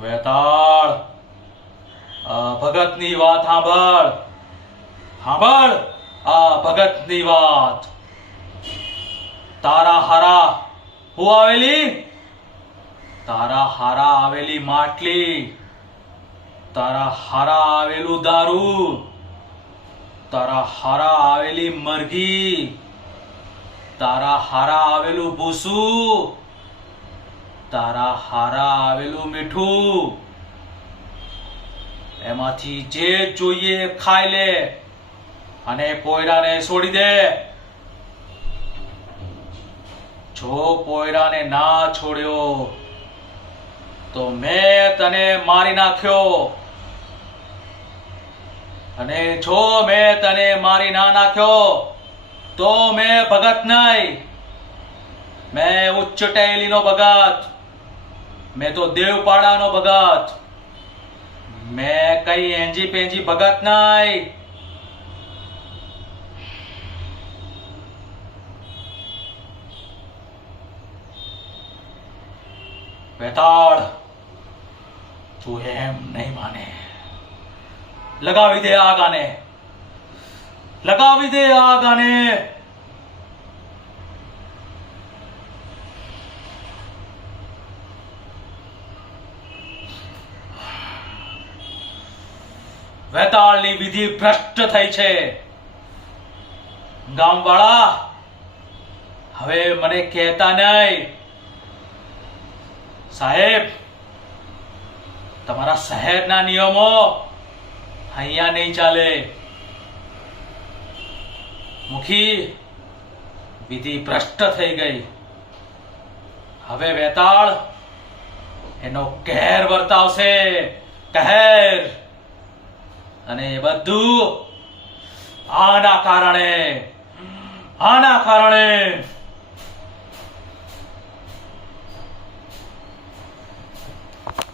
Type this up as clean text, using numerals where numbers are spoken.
વેતાળ, ભગતની વાત સાંભળ. સાંભળ આ ભગતની વાત. તારા હારા હું આવેલી, તારા હારા આવેલી માટલી, તારા હારા આવેલું દારૂ, તારા હારા આવેલી મરઘી, તારા હારા આવેલું ભૂસું, તારા હારા આવેલું મીઠું. એમાંથી જે જોઈએ ખાઈ લે અને પોયરાને છોડી દે. જો પોયરાને ના છોડ્યો તો મેં તને મારી નાખ્યો, અને જો મેં તને મારી ના નાખ્યો તો મેં ભગત નહીં, મેં ઉચ્ચ ટેલીનો ભગત, મેં તો દેવપાડાનો ભગત, મેં કઈ એંજી પેંજી ભગત નહીં. વેતાળ, તું એમ નહીં માને. લગાવી દે આગ આને, લગાવી દે આગ આને. વેતાળની વિધિ ભ્રષ્ટ થઈ છે. ગામવાળા હવે મને કહેતા નહીં. સાહેબ, તમારા શહેરના નિયમો અહીંયા નહીં ચાલે. મુખી, વિધિ ભ્રષ્ટ થઈ ગઈ. હવે વેતાળ એનો કહેર વર્તાવશે, કહેર. અને એ બધું આના કારણે